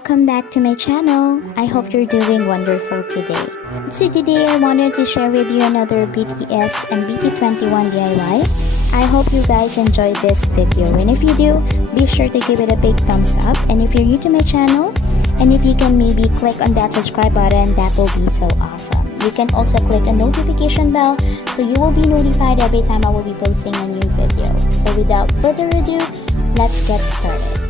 welcome back to my channel. I hope you're doing wonderful today. So today I wanted to share with you another BTS and BT21 DIY. I hope you guys enjoyed this video, and if you do, be sure to give it a big thumbs up. And if you're new to my channel, and if you can maybe click on that subscribe button, that will be so awesome. You can also click a notification bell so you will be notified every time I will be posting a new video. So without further ado, let's get started.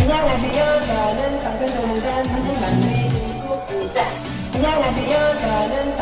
안녕하세요. 저는 감사합니다. 한국만리 중국입니다. 안녕하세요. 저는